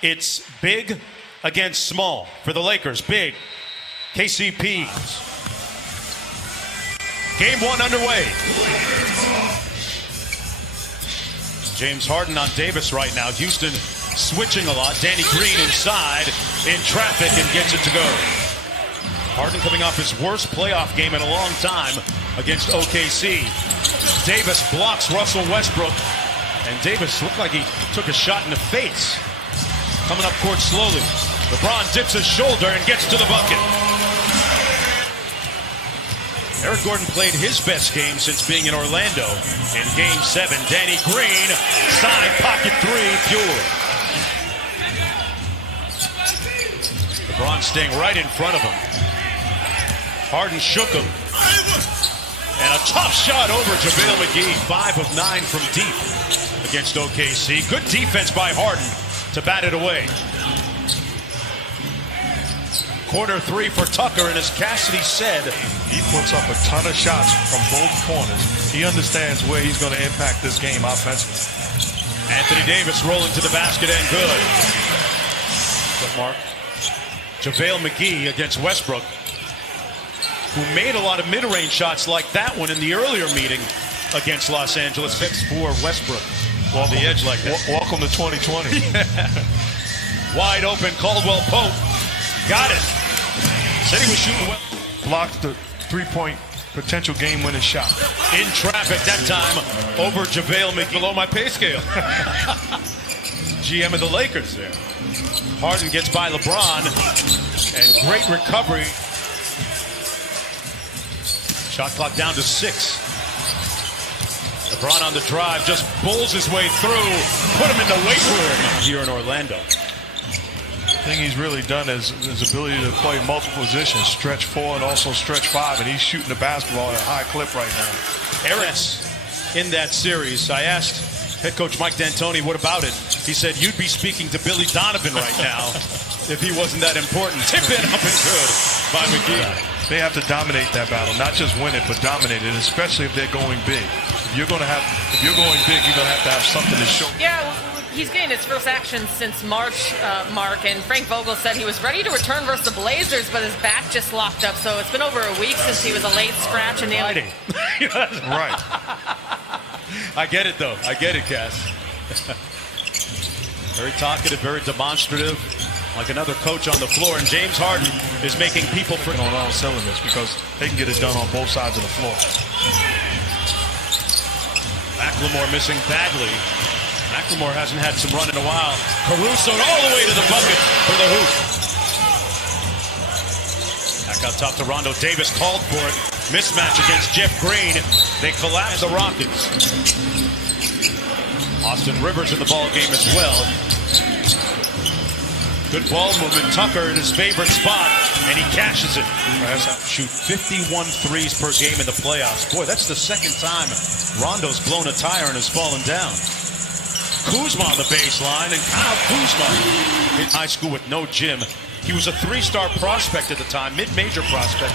It's big against small for the Lakers. Big. KCP. Game one underway. James Harden on Davis right now. Houston switching a lot. Danny Green inside in traffic and gets it to go. Harden coming off his worst playoff game in a long time against OKC. Davis blocks Russell Westbrook. And Davis looked like he took a shot in the face. Coming up court slowly. LeBron dips his shoulder and gets to the bucket. Eric Gordon played his best game since being in Orlando. In Game 7, Danny Green, side pocket three, pure. LeBron staying right in front of him. Harden shook him. And a tough shot over JaVale McGee. 5 of 9 from deep against OKC. Good defense by Harden to bat it away. Corner three for Tucker, and as Cassidy said, he puts up a ton of shots from both corners. He understands where he's going to impact this game offensively. Anthony Davis rolling to the basket and good. Good mark. JaVale McGee against Westbrook, who made a lot of mid-range shots like that one in the earlier meeting against Los Angeles. Fits for Westbrook. On the edge like that. Welcome to 2020. Wide open, Caldwell Pope. Got it. Said he was shooting well. Blocked the three-point potential game-winning shot. In traffic that time over JaVale McGee. Below my pay scale. GM of the Lakers there. Harden gets by LeBron. And great recovery. Shot clock down to 6. LeBron on the drive, just bowls his way through. Put him in the weight room here in Orlando. The thing he's really done is his ability to play multiple positions, stretch 4 and also stretch 5, and he's shooting the basketball at a high clip right now. Eric's in that series. I asked head coach Mike D'Antoni, what about it? He said, you'd be speaking to Billy Donovan right now if he wasn't that important. Tip it up and good by McGee. They have to dominate that battle, not just win it, but dominate it, especially if they're going big. If you're going big, you're going to have something to show. Yeah, he's getting his first action since March, Mark, and Frank Vogel said he was ready to return versus the Blazers, but his back just locked up. So it's been over a week since he was a late scratch and nailed it. Right. I get it, though. I get it, Cass. Very talkative, very demonstrative, like another coach on the floor. And James Harden is making people on all cylinders because they can get it done on both sides of the floor. McLemore missing badly. McLemore hasn't had some run in a while. Caruso all the way to the bucket for the hoop. Back out top to Rondo. Davis called for it. Mismatch against Jeff Green. They collapse the Rockets. Austin Rivers in the ball game as well. Good ball movement. Tucker in his favorite spot, and he cashes it. Shoot 51 threes per game in the playoffs. Boy, that's the second time Rondo's blown a tire and has fallen down. Kuzma on the baseline, and Kyle Kuzma in high school with no gym. He was a 3-star prospect at the time, mid-major prospect.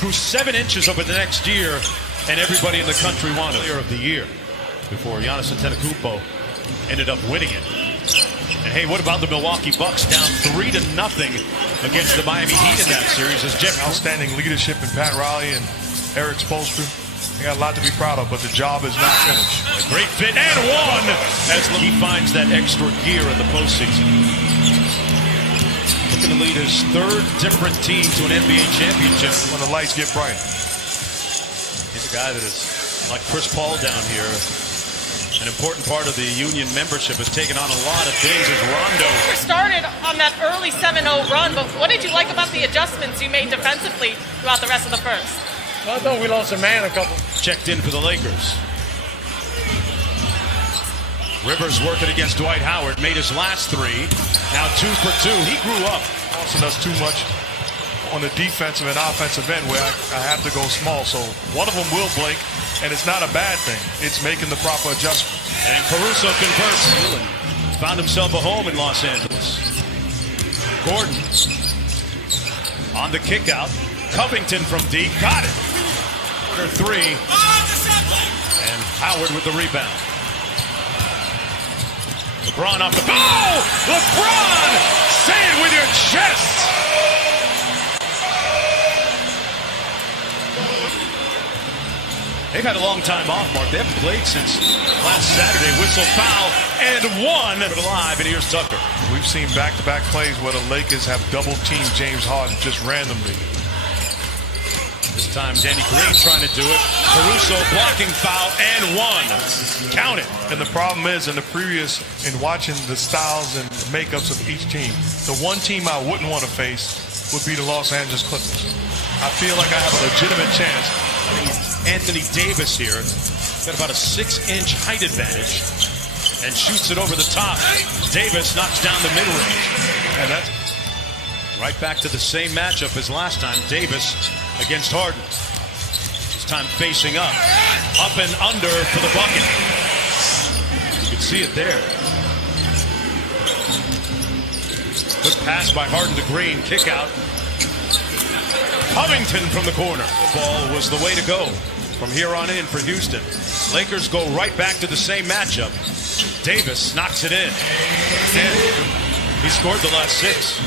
Grew 7 inches over the next year, and everybody in the country wanted player of the year before Giannis Antetokounmpo ended up winning it. And hey, what about the Milwaukee Bucks down 3-0 against the Miami Heat in that series? As Jeff outstanding leadership in Pat Riley and Eric Spoelstra. They got a lot to be proud of, but the job is not finished. A great fit and one as he finds that extra gear in the postseason. Looking to lead his 3rd different team to an NBA championship. When the lights get bright. He's a guy that is like Chris Paul down here. An important part of the Union membership has taken on a lot of things as Rondo. We started on that early 7-0 run, but what did you like about the adjustments you made defensively throughout the rest of the first? Well, I thought we lost a man a couple. Checked in for the Lakers. Rivers working against Dwight Howard, made his last 3. Now 2 for 2. He grew up. Also does too much on the defensive and offensive end where I have to go small. So one of them will blink, and it's not a bad thing. It's making the proper adjustment. And Caruso converts. Found himself a home in Los Angeles. Gordon on the kick out. Covington from deep. Got it. Corner 3. And Howard with the rebound. LeBron off the... Oh! LeBron! Say it with your chest! They've had a long time off, Mark. They haven't played since last Saturday. Whistle, foul, and one. Alive, and here's Tucker. We've seen back-to-back plays where the Lakers have double-teamed James Harden just randomly. This time, Danny Green trying to do it. Caruso blocking foul and one. Count it. And the problem is, in watching the styles and makeups of each team, the one team I wouldn't want to face would be the Los Angeles Clippers. I feel like I have a legitimate chance. Anthony Davis here. Got about a 6-inch height advantage and shoots it over the top. Davis knocks down the mid-range. And that's right back to the same matchup as last time. Davis against Harden. This time facing up. Up and under for the bucket. You can see it there. Good pass by Harden to Green. Kick out. Covington from the corner. The ball was the way to go from here on in for Houston. Lakers go right back to the same matchup. Davis knocks it in. He scored the last 6.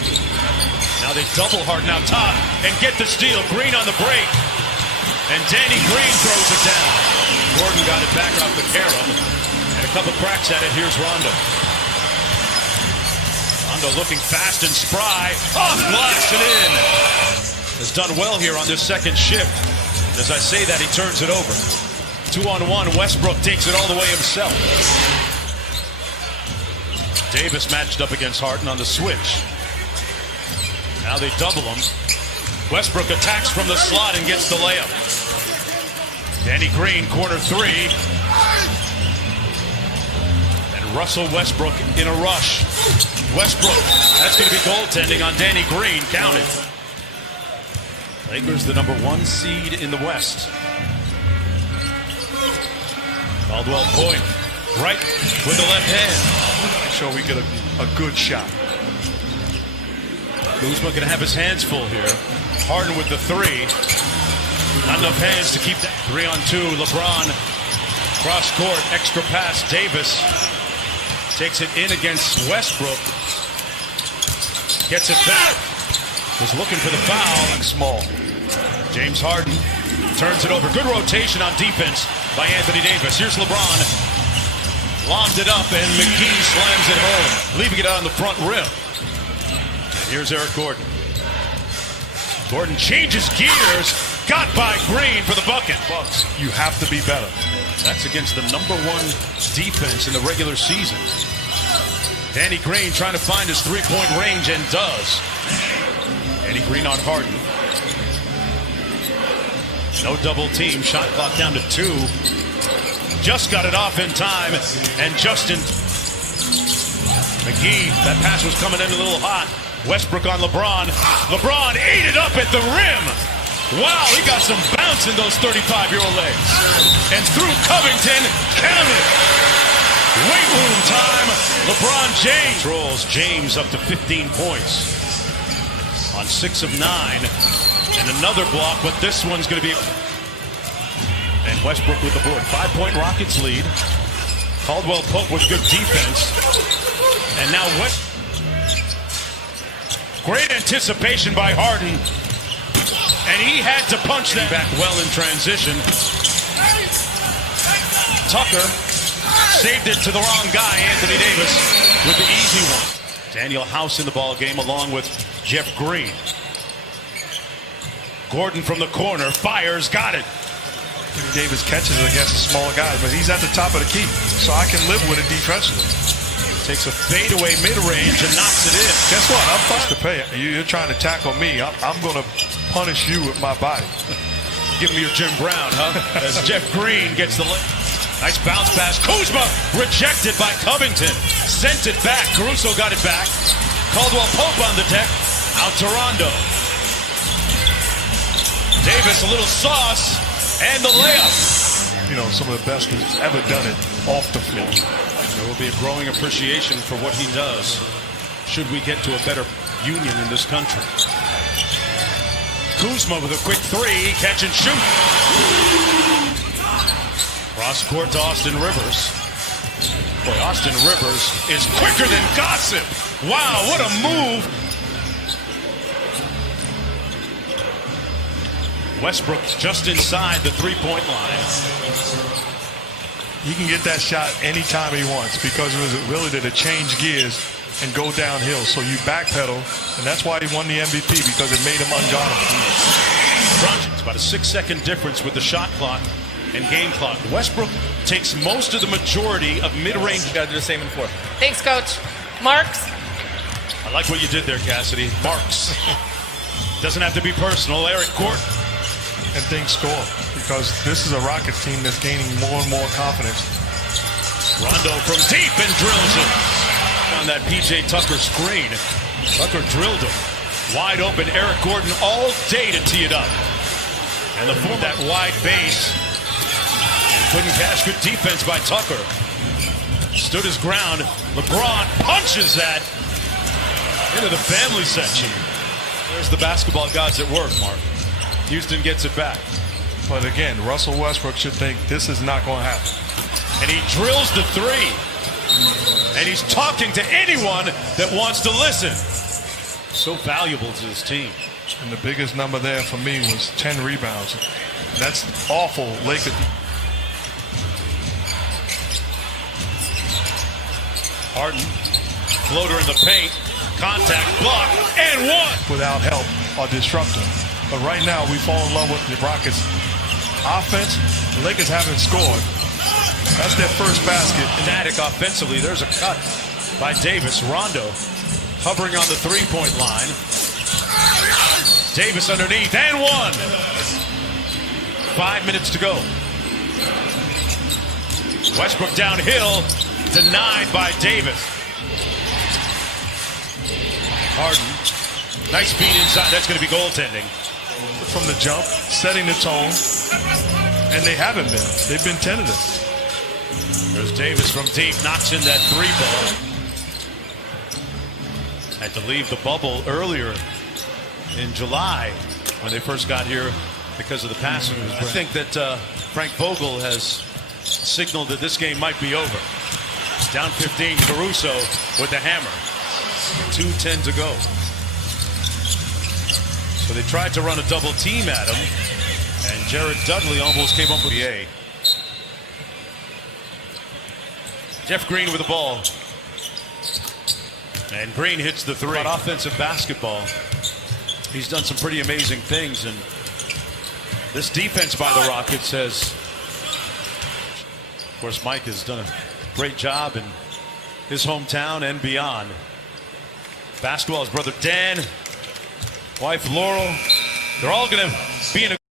Now they double Harden out top and get the steal. Green on the break. And Danny Green throws it down. Gordon got it back off the carom. And a couple cracks at it. Here's Rondo. Rondo looking fast and spry. Off glass and in. Has done well here on this second shift. As I say that, he turns it over. 2-on-1. Westbrook takes it all the way himself. Davis matched up against Harden on the switch. Now they double him. Westbrook attacks from the slot and gets the layup. Danny Green, corner 3. And Russell Westbrook in a rush. Westbrook, that's going to be goaltending on Danny Green. Count it. Lakers the number 1 seed in the West. Caldwell Pope, right with the left hand. Make sure we get a good shot. Kuzma going to have his hands full here. Harden with the 3. Not enough hands to keep that. 3-on-2. LeBron cross court, extra pass. Davis takes it in against Westbrook. Gets it back. Was looking for the foul. Small. James Harden turns it over. Good rotation on defense by Anthony Davis. Here's LeBron. Lobs it up and McGee slams it home, leaving it on the front rim. And here's Eric Gordon. Gordon changes gears. Got by Green for the bucket. Bucks, you have to be better. That's against the number 1 defense in the regular season. Danny Green trying to find his 3-point range and does. Danny Green on Harden. No double team. Shot clock down to 2. Just got it off in time. And Justin McGee, that pass was coming in a little hot. Westbrook on LeBron. LeBron ate it up at the rim. Wow, he got some bounce in those 35-year-old legs. And through Covington, count it. Weight room time. LeBron James rolls James up to 15 points on 6 of 9. And another block, but this one's going to be... And Westbrook with the board. 5-point Rockets lead. Caldwell Pope with good defense. And now West... Great anticipation by Harden. And he had to punch that back well in transition. Tucker saved it to the wrong guy, Anthony Davis, with the easy one. Daniel House in the ball game along with Jeff Green. Gordon from the corner, fires, got it. Davis catches it against a small guy, but he's at the top of the key, so I can live with it defensively. Takes a fadeaway mid-range and knocks it in. Guess what? I'm fine to pay. You're trying to tackle me. I'm going to punish you with my body. Give me your Jim Brown, huh? As Jeff Green gets the leg. Nice bounce pass. Kuzma rejected by Covington. Sent it back. Caruso got it back. Caldwell Pope on the deck. Out to Rondo. Davis, a little sauce. And the layup. You know, some of the best who's ever done it off the floor. There will be a growing appreciation for what he does should we get to a better union in this country. Kuzma with a quick 3, catch and shoot. Cross court to Austin Rivers. Boy, Austin Rivers is quicker than gossip. Wow, what a move. Westbrook's just inside the three-point line. He can get that shot anytime he wants because it was ability to change gears and go downhill. So you backpedal, and that's why he won the MVP, because it made him unguardable. It's about a 6-second difference with the shot clock and game clock. Westbrook takes most of the majority of mid-range. You got to do the same in fourth. Thanks, Coach. Marks. I like what you did there, Cassidy. Marks. Doesn't have to be personal. Eric Gordon. And things score, because this is a Rockets team that's gaining more and more confidence. Rondo from deep and drills it. On that P.J. Tucker screen. Tucker drilled him. Wide open. Eric Gordon all day to tee it up. And the form that wide base. Couldn't cash. Good defense by Tucker. Stood his ground. LeBron punches that into the family section. There's the basketball gods at work, Mark. Houston gets it back. But again, Russell Westbrook should think this is not going to happen. And he drills the three. And he's talking to anyone that wants to listen. So valuable to his team. And the biggest number there for me was 10 rebounds. That's awful. Lakers. Harden, floater in the paint, contact, block, and one. Without help or disruptor. But right now, we fall in love with the Rockets' offense. The Lakers haven't scored. That's their first basket. Static offensively. There's a cut by Davis. Rondo hovering on the three-point line. Davis underneath, and one. 5 minutes to go. Westbrook downhill, denied by Davis. Harden, nice feed inside. That's going to be goaltending. From the jump, setting the tone, and they haven't been. They've been tentative. There's Davis from deep, knocks in that three ball. Had to leave the bubble earlier in July when they first got here because of the passing. I think that Frank Vogel has signaled that this game might be over. Down 15, Caruso with the hammer. 2:10 to go. So they tried to run a double team at him, and Jared Dudley almost came up with the A. Jeff Green with the ball. And Green hits the three. About offensive basketball. He's done some pretty amazing things, and this defense by the Rockets has, of course, Mike has done a great job in his hometown and beyond. Basketball, his brother Dan, wife Laurel, they're all going to be in a